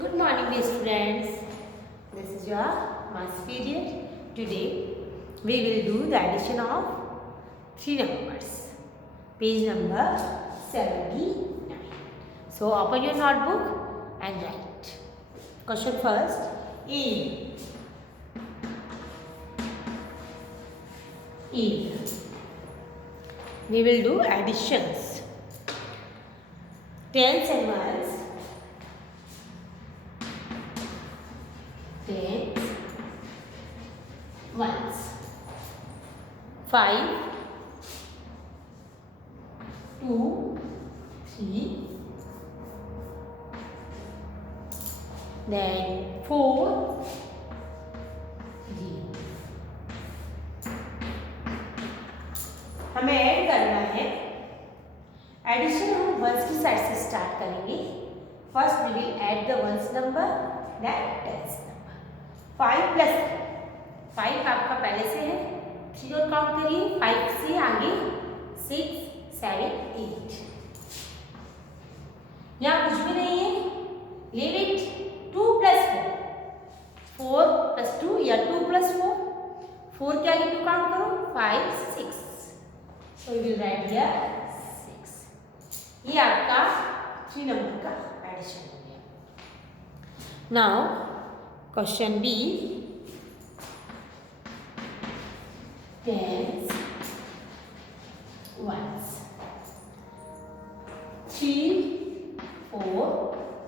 Good morning, dear students. This is your maths period. Today we will do the addition of three numbers. Page number 79. So open your notebook and write. Question first. In. We will do additions. Tens and ones. Tens, ones, 5, 2, 3, then 4, 3. हमें add करना है. Addition हम once की side से start करेंगे. First we will add the ones number, then tens number. 5 plus 5 आपका पहले से है. 3 और काउंट करिए. 5 से आगे 6, 7, 8. यहाँ कुछ भी नहीं है. Leave it. 2 प्लस 4 प्लस 2 या 2 प्लस 4 के आगे 2 काउंट करो. 5, 6. So we will write here 6. ये आपका 3 नंबर का एडिशन हो गया. Now Question B. Tens, ones. 3, 4,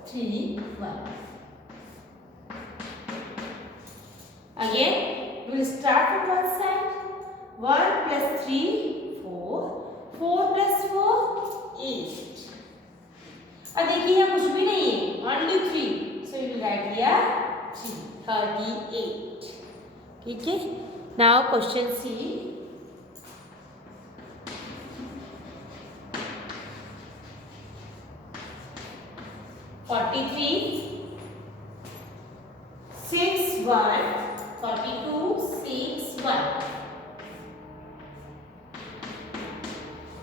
3, 1. Again, we will start from one side. 1 plus 3, 4. 4 plus 4, 8. अब देखिए यहाँ कुछ भी नहीं है. Only 3. So we will write here 38. ठीक है. Now question C. 43, 6, 1, 42, 6, 1.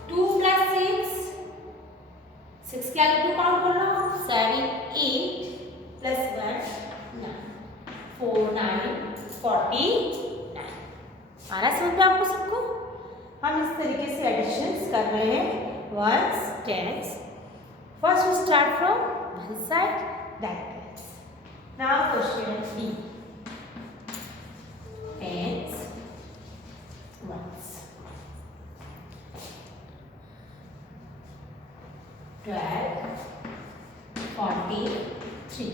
2 plus 6. 6 के आगे 2 काउंट करना. 7, 8 plus 1, 9. 4, 9, 49. आ रहा है समझ में आपको सबको? हम इस तरीके से एडिशंस कर रहे हैं. Ones, tens. First we start from one side, that tens. Now question B. Tens, ones. 12, 43.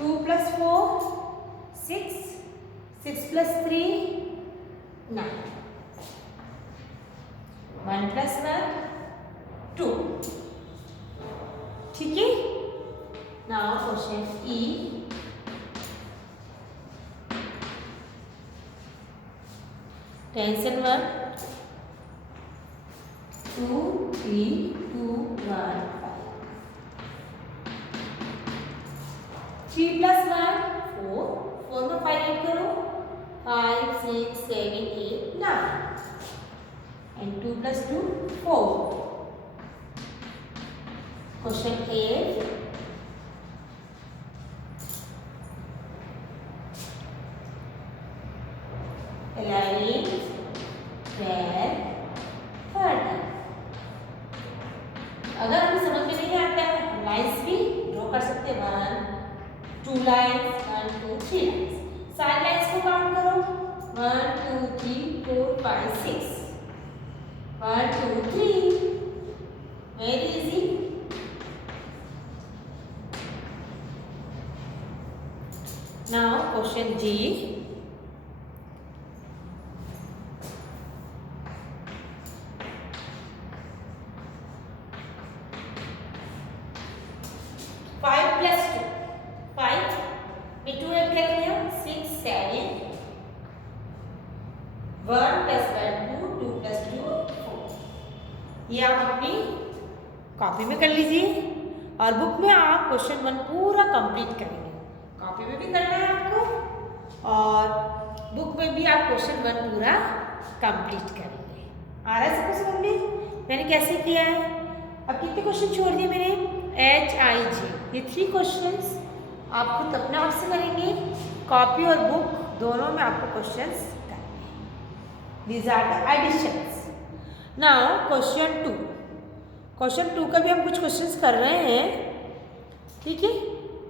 2 plus 4, 6. 6 plus 3, 9. 1 plus 1, 2. ठीक है. Now question E. Tens and 1. 2, 3, 2, 1, 5. 3 plus 1, 4. 4 में 5 ऐड करो. 5, 6, 7, 8, 9. And 2 plus 2, 4. Question A. 11, 12, 13. अगर हमें समझ में नहीं आता है हम लाइन्स भी ड्रॉ कर सकते हैं. 1, 2 लाइन्स, 1, 2, 3 लाइन्स. साइड लाइन्स को काउंट करो. 1, 2, 3, 4, 5, 6. 1, 2, 3. Very easy. Now question G. 5 plus 2. 5 में 2 ऐड करेंगे. 6, 7. 1 plus 1, 2. 2 plus 2, 4. ये आप अपनी कॉपी में कर लीजिए और बुक में आप क्वेश्चन 1 पूरा कंप्लीट करेंगे. कॉपी में भी करना है आपको और बुक में भी आप क्वेश्चन 1 पूरा कंप्लीट करेंगे. आ रहा है सबको समझ में? मैंने कैसे किया है? अब कितने क्वेश्चन छोड़ दिए मैंने? HIJ, ये 3 क्वेश्चंस आप खुद अपने आप से करेंगे। कॉपी और बुक दोनों में आपको क्वेश्चंस करने। These are the additions. Now question 2। Question 2 का भी हम कुछ क्वेश्चंस कर रहे हैं, ठीक है।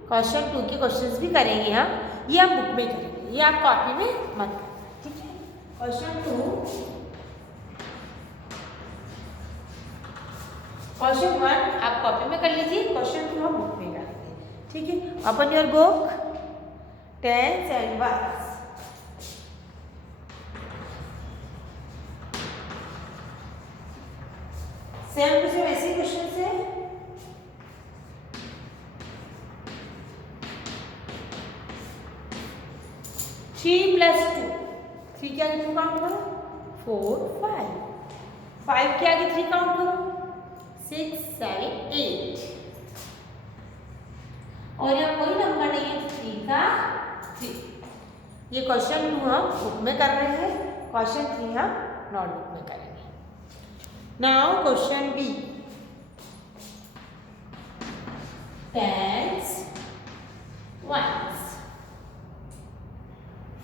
क्वेश्चन 2 के क्वेश्चंस भी करेंगे हम, ये आप बुक में करेंगे, ये आप कॉपी में मत करें, ठीक है। क्वेश्चन 2, क्वेश्चन 1 आप कॉपी में कर लीजिए, क्वेश्चन 2 हम बुक में करेंगे, ठीक है। Open your book, tens and verbs. Same to same ऐसे क्वेश्चन है। थ्री प्लस 2, 3 के आगे 2 काउंट करो, 4 5, 5 के आगे 3 काउंट करो, 6 7 8, और यहाँ कोई नंबर नहीं है 3 का 3। ये क्वेश्चन 2 हम बुक में कर रहे हैं, क्वेश्चन 3 हम नोटबुक में करेंगे। Now question B, tens ones,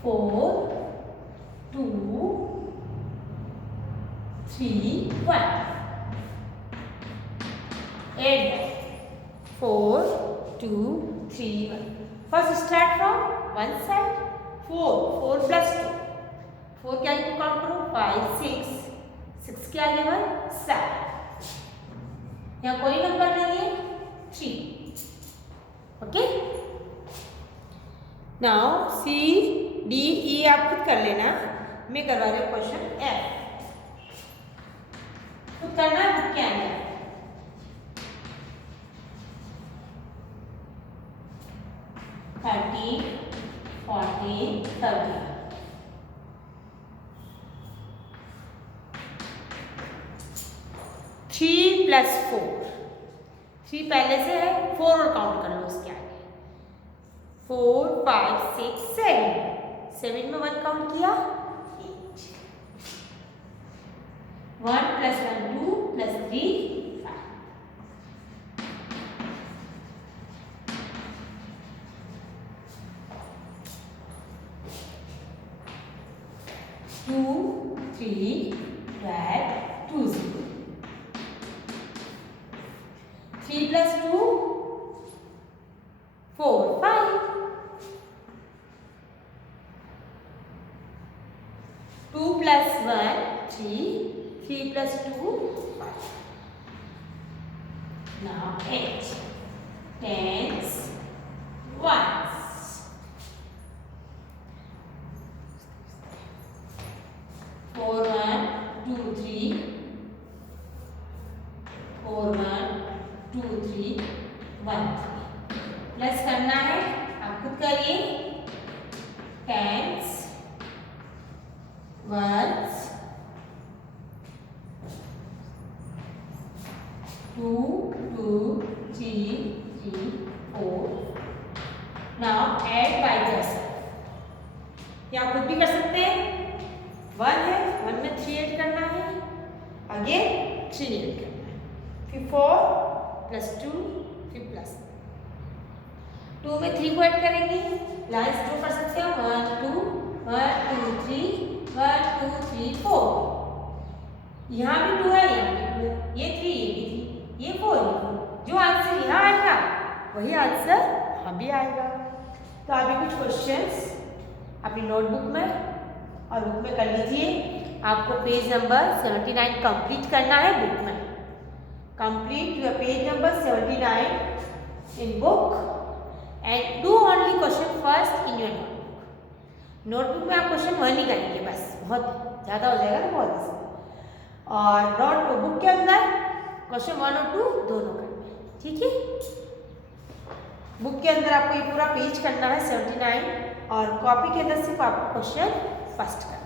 4 2 3 1, 8 4 2 3 1। First start from one side, 4 plus 2, 4 के आगे काउंट करो, 5 6 के आगे 1 7, यहाँ कोई नंबर नहीं है 3, okay. Now C D E आप खुद कर लेना, मैं करवा रही हूँ क्वेश्चन एफ। खुद करना है बुक के अंदर। थर्टी 40 30, 3 प्लस 4, 3 पहले से है, 4 और काउंट कर लो उसके आगे, 4 5 6 7, 7 में 1 काउंट किया, 8, 1 plus 1 2 plus 3 5, 2 3 12 2 0, 3 plus 2 4 5, 2 plus 1 3, 3 plus 2 5. Now 8, tens, ones. 4 1 2 3, 4 1 2 3 1 3, plus करना है, आप खुद करिए, tens ones, 2 2 3 3 4। Now add by yourself, या खुद भी कर सकते हैं, 1 है, 1 में 3 ऐड करना है, अगेन 3 ऐड करना है, फिर 4 प्लस 2 फिर प्लस 2 में 3 को ऐड करेंगे, लाइन्स ड्रॉ कर सकते हो, 1 2 3 1 2 3 4। यहाँ भी 2 है, यहाँ भी 2 है, ये 3 ये भी 3 ये 4 ये 4। जो आंसर यहाँ आएगा वही आंसर यहाँ भी आएगा। तो अभी कुछ क्वेश्चंस अपनी नोटबुक में और बुक में कर लीजिए। आपको पेज नंबर 79 कंप्लीट करना है बुक में। Complete your page number 79 in book and do only question first in your notebook. Notebook में आप क्वेश्चन 1 ही करेंगे बस, बहुत ज़्यादा हो जाएगा ना, बहुत आसान। और नोटबुक के अंदर क्वेश्चन 1 और 2 दोनों करने हैं, ठीक है। बुक के अंदर आपको ये पूरा पेज करना है 79 और कॉपी के अंदर सिर्फ आपको क्वेश्चन फर्स्ट करना है।